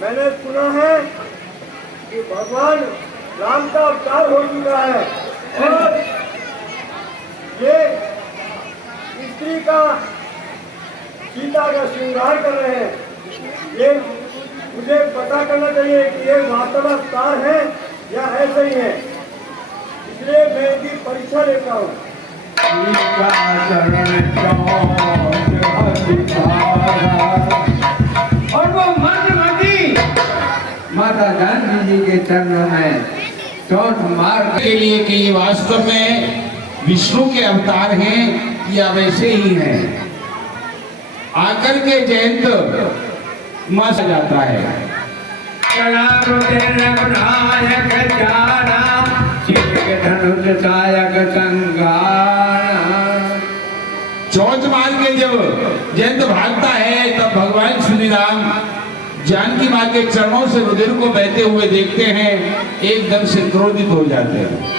मैंने सुना है कि भगवान राम का अवतार हो चुका है और ये स्त्री का सीता का श्रृंगार कर रहे हैं। ये मुझे पता करना चाहिए कि ये वास्तव अवतार है या ऐसे ही है, इसलिए मैं इनकी परीक्षा लेता हूँ। और वो मंत्रमती माता जानकी जी के चरणों में चोट मार के लिए कि ये वास्तव में विष्णु के अवतार हैं या वैसे ही हैं। आकर के जयंत मस जाता है। चौथ मार के जब जयंत भागता है तब भगवान श्री राम जानकी मां के चरणों से रुधिर को बहते हुए देखते हैं, एकदम से क्रोधित हो जाते हैं।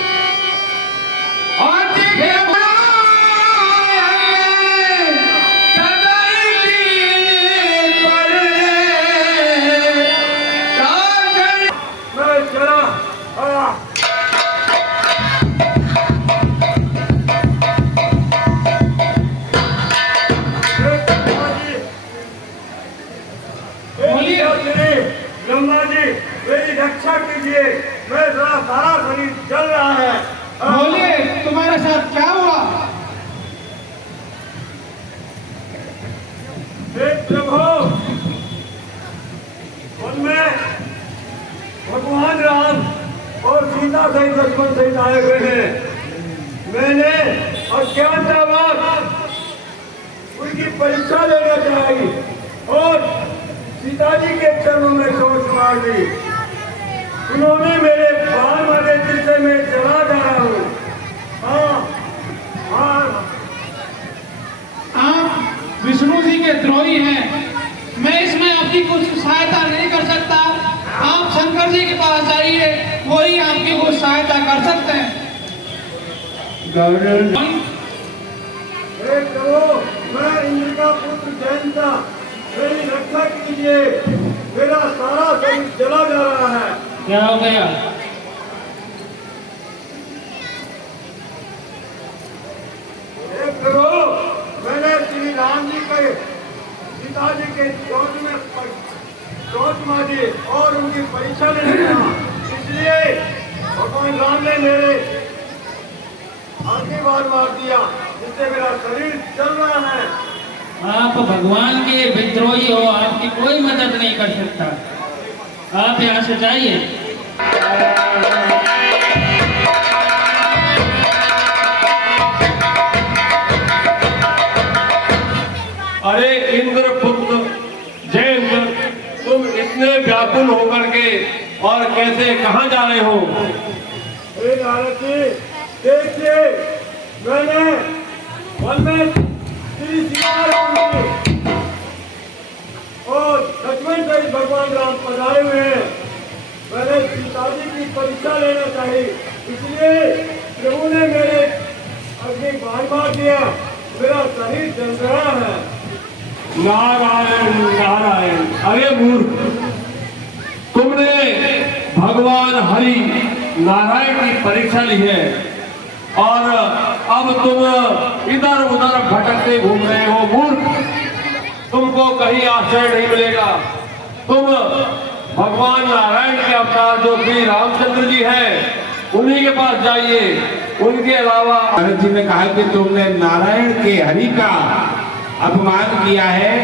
ब्रह्मा जी मेरी रक्षा कीजिए, मेरा सारा शरीर जल रहा है। बोलिए तुम्हारे साथ क्या हुआ? प्रभु उनमें भगवान राम और सीता सहित लक्ष्मण सहित आए हुए हैं। मैंने अज्ञातवास उनकी परीक्षा लेना चाहिए और सीता जी के चरणों में चोट मार दी। उन्होंने मेरे बाल वाले जिससे मैं चला जा रहा हूँ। आप विष्णु जी के द्रोही हैं, मैं इसमें आपकी कुछ सहायता नहीं कर सकता। आप शंकर जी के पास जाइए, वही आपकी कुछ सहायता कर सकते हैं। मैं इंद्र का पुत्र जयंता, मेरी रक्षा कीजिए, मेरा सारा शरीर जला जा रहा है। क्या हो गया? प्रभु मैंने श्री राम जी के सीता जी के चोट मारी और उनकी परीक्षा लेने गया, इसलिए भगवान राम ने मेरे आखिरी बार मार दिया, जिससे मेरा शरीर चल रहा है। आप भगवान के विद्रोही हो, आपकी कोई मदद नहीं कर सकता। आप यहाँ से जाइए। अरे इंद्रपुत्र जयेंद्र, तुम इतने व्याकुल होकर के और कैसे कहाँ जा रहे हो? हे नारद जी, देखिए, मैंने वन में श्री सीताराम जी और लक्ष्मण सहित भगवान राम पधारे हुए हैं। मैंने सीता जी की परीक्षा लेना चाहिए, इसलिए प्रभु ने मेरे अग्नि बाण मार दिया, मेरा शरीर जल रहा है। नारायण नारायण, अरे मूर्ख, तुमने भगवान हरि नारायण की परीक्षा ली है और अब तुम इधर उधर भटकते घूम रहे हो। मूर्ख, तुमको कहीं आश्रय नहीं मिलेगा। तुम भगवान नारायण के अवतार जो श्री रामचंद्र जी हैं, उन्हीं के पास जाइए। उनके अलावा नारद जी ने कहा कि तुमने नारायण के हरि का अपमान किया है,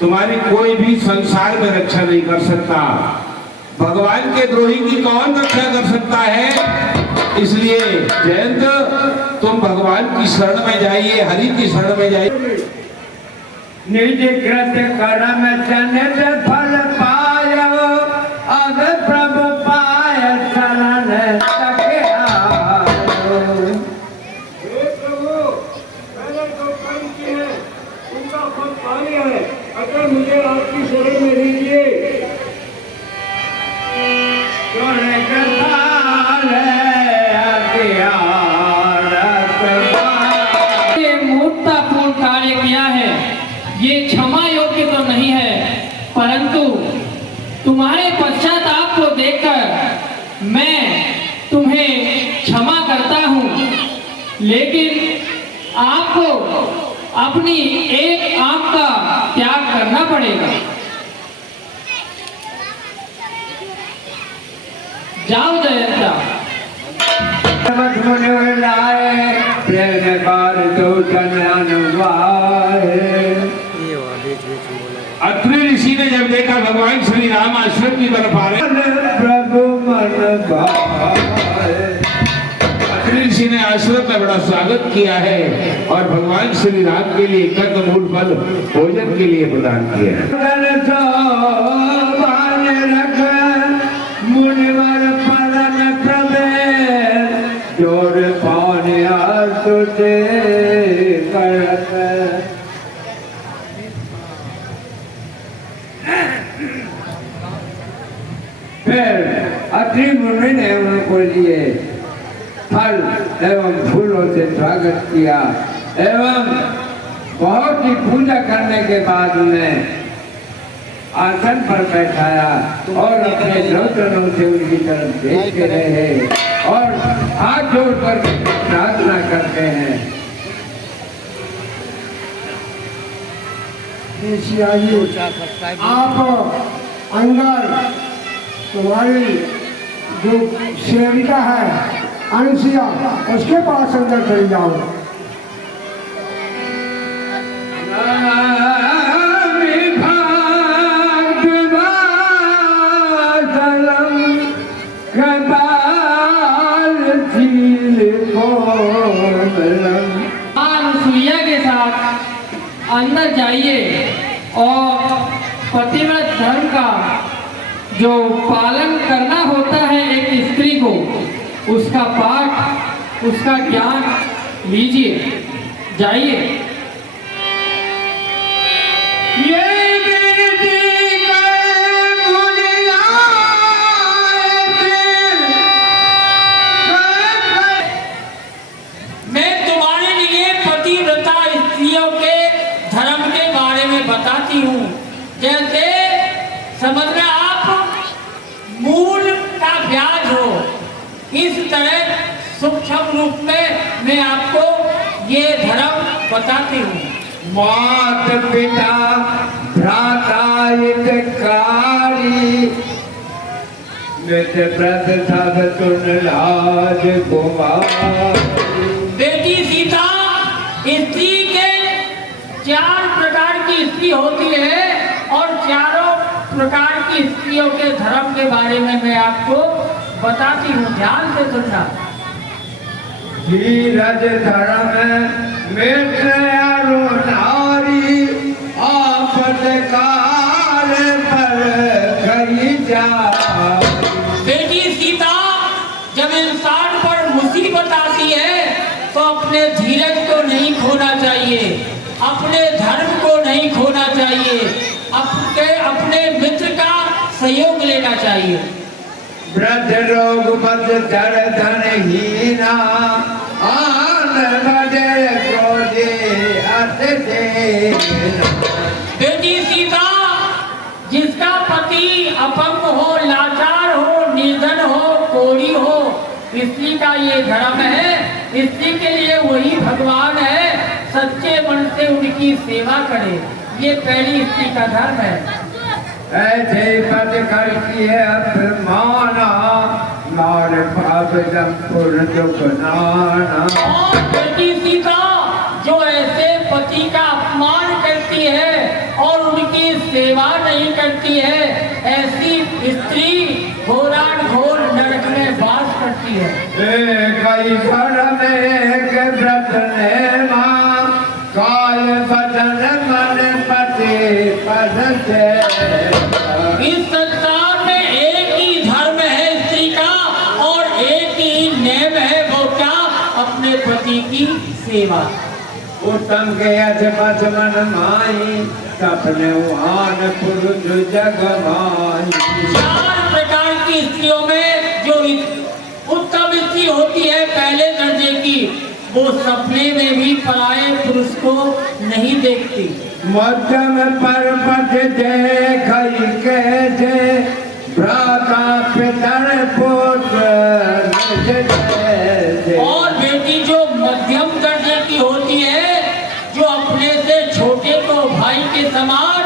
तुम्हारी कोई भी संसार में रक्षा नहीं कर सकता। भगवान के द्रोही की कौन रक्षा कर सकता है? इसलिए जयंत, तुम भगवान की शरण में जाइए, हरि की शरण में जाइए। निज कृत कर्म जनित फल पायो, अब प्रभु पाय शरण सके आयो। हे प्रभु, मैंने जो कर्म किए हैं, उनका फल पा लिया है, अगर मुझे आपकी शरण में लीजिए। ये मूर्खतापूर्ण कार्य किया है, ये क्षमा योग्य तो नहीं है, परंतु तुम्हारे पश्चाताप को देखकर मैं तुम्हें क्षमा करता हूँ। लेकिन आपको अपनी एक आंख का त्याग करना पड़ेगा। जाओ जयंता। अत्रि ऋषि ने जब देखा भगवान श्री राम आश्रम की तरफ आ रहे, प्रभु मन भाए। अत्रि ऋषि ने आश्रम में बड़ा स्वागत किया है और भगवान श्री राम के लिए कंदमूल फल भोजन के लिए प्रदान किया है। मुनिवर परम प्रवेश, जोर पाने तुझे करत। फिर अत्रि मुनि ने उनको लिए फल एवं फूलों से स्वागत किया एवं बहुत ही पूजा करने के बाद उन्हें आसन पर बैठाया और अपने लोचनों से उनकी तरफ देखते रहे और हाथ जोड़कर प्रार्थना करते हैं। आप अंदर तुम्हारी जो सेविका है अंशिया, उसके पास अंदर चले जाओ। अनुसुईया के साथ अंदर जाइए और पतिव्रत धर्म का जो पालन करना होता है एक स्त्री को, उसका पाठ, उसका ज्ञान लीजिए। जाइए। मैं तुम्हारे लिए पतिव्रता स्त्रियों के धर्म के बारे में बताती हूँ। जैसे समझना आप मूल का ब्याज हो, इस तरह सूक्ष्म रूप में मैं आपको ये धर्म बताती हूँ। मात पिता भ्राता हितकारी, मित्र व्रत सब तुन राज कुमार। स्त्री के 4 प्रकार की स्त्री होती है और चारों प्रकार की स्त्रियों के धर्म के बारे में मैं आपको बताती हूँ, ध्यान से सुनना। धीरज धर्म मित्र अरु नारी आपद काल पर कही जा। बेटी सीता, जब इंसान पर मुसीबत आती है तो अपने धीरज को नहीं खोना चाहिए, अपने धर्म को नहीं खोना चाहिए, अपने मित्र का सहयोग लेना चाहिए। वृद्ध रोग बद धर धन हीना आन बजे क्रोधे अत दे। बेटी सीता, जिसका पति अपंग हो, लाचार हो, निर्धन हो, कोढ़ी हो, स्त्री का ये धर्म है। स्त्री के लिए वही भगवान है, सच्चे मन से उनकी सेवा करे, ये पहली स्त्री का धर्म है। ऐसे पद करती है अपमाना नार पाप जमपुर दुख नाना। और बेटी सीता, जो ऐसे पति का अपमान करती है और उनकी सेवा नहीं करती है, ऐसी स्त्री घोरान घोर नरक में वास करती है। कई घर में के व्रत ने मां काल बदन मन पति पद से। इस संसार में एक ही धर्म है स्त्री का और एक ही नेम है, वो क्या? अपने पति की सेवा। उत्तम के अजमत मन माई सपने उहान पुरुष जग माई। 4 प्रकार की स्त्रियों में जो उत्तम स्त्री होती है पहले दर्जे की, वो सपने में भी पराये पुरुष को नहीं देखती। मध्यम पर्वत देख कैसे भ्राता पितर पुत्र। और बेटी जो मध्यम दर्जे की होती है, जो अपने से छोटे को भाई के समान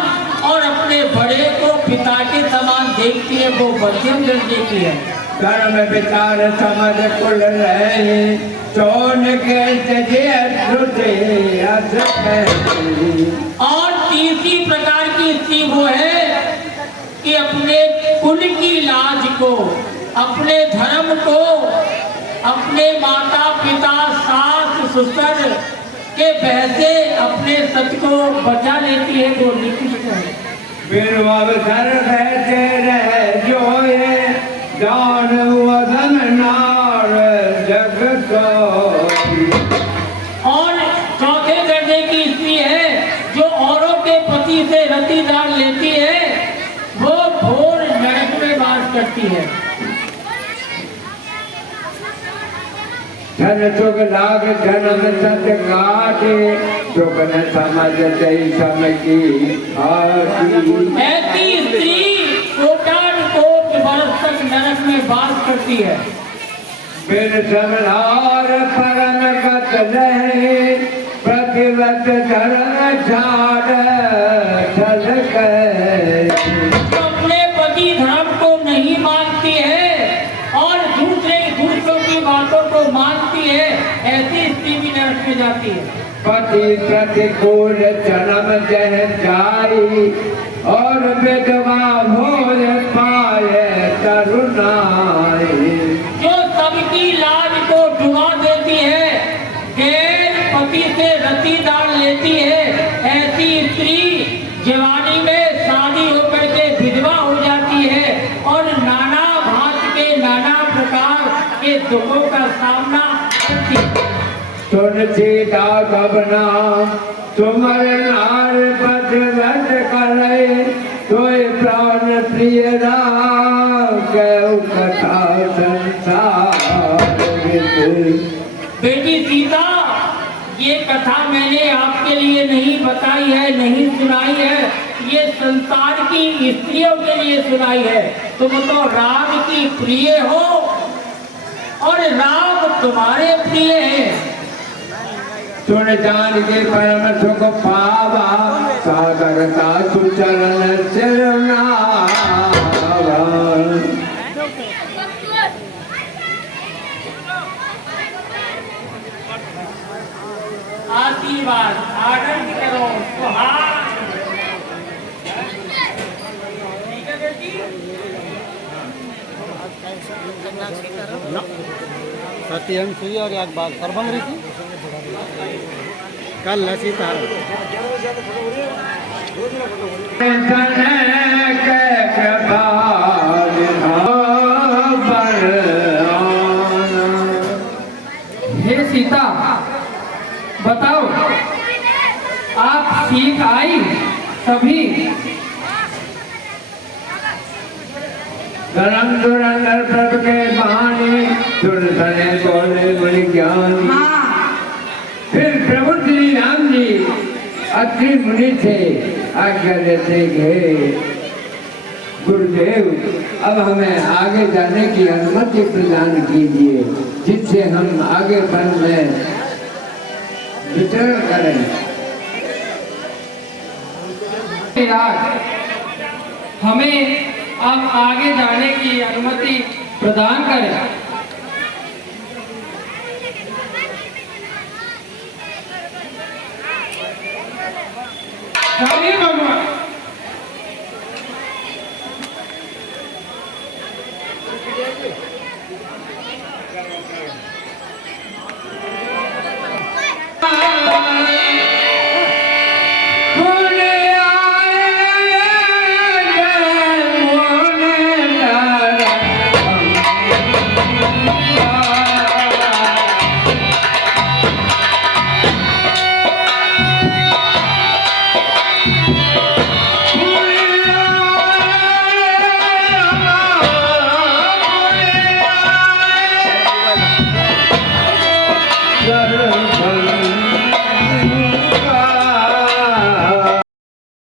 और अपने बड़े को पिता के समान देखती है, वो मध्यम दर्जे की है। कर्म विचार समझ कुल रहे चोन के और तीसरी प्रकार की स्त्री वो है कि अपने कुल की लाज को, अपने धर्म को, अपने माता पिता सास ससुर के बहसे अपने सच को बचा लेती है, वो निकृष्ट है। फिर अवसर रहते रहे जो ये जान वदन नार जगत। और चौथे दर्जे की स्त्री है जो औरों के पति से रति दान लेती है, वो घोर नरक में वास करती है। धन सुख लाग जन्म सत काटे सुख न समझ दई सम की आती। ऐसी स्त्री कोटान कोट वर्ष तक नरक में वास करती है। बिन समलार परम गत लहे प्रतिवत धर्म झाड़ चल गए। जो अपने पति धर्म को नहीं मानती है और दूसरों की बातों को मानती है, ऐसी स्त्री भी नरक में जाती है। पति प्रतिकूल जन्म जह जाई और विधवा भोज पाए तरुणाई। जो सबकी लाज को डुबा देती है, गैर पति से रति दान लेती है, ऐसी स्त्री जवानी में शादी होकर के विधवा हो जाती है और नाना भांति के नाना प्रकार के दुखों का सामना करती है। तुलसी दागब नाम तुमर नार पद रट करे तोय प्राण प्रिय राम गौ कथा संसार। बेटी सीता, ये कथा मैंने आपके लिए नहीं बताई है, नहीं सुनाई है, ये संसार की स्त्रियों के लिए सुनाई है। तुम तो राम की प्रिय हो और राम तुम्हारे प्रिय हैं। सुन जान के परम सुख पावा सागरता सुचरण सिरनावा। आज आशीर्वाद आनंद करो सुहाग। ठीक है बेटी। सत्यम सुई और एक बात सर्वम ऋषि कल सीता हे सीता, बताओ आप सीख आई सभी? गरम दुरंदर प्रभ के बहाने दुर्धने बोले बड़ी ज्ञानी। फिर प्रभु श्री राम जी अत्रि मुनि से आज्ञा देते गए, गुरुदेव अब हमें आगे जाने की अनुमति प्रदान कीजिए, जिससे हम आगे वन में विचरण करें। हमें अब आगे जाने की अनुमति प्रदान करें। कभी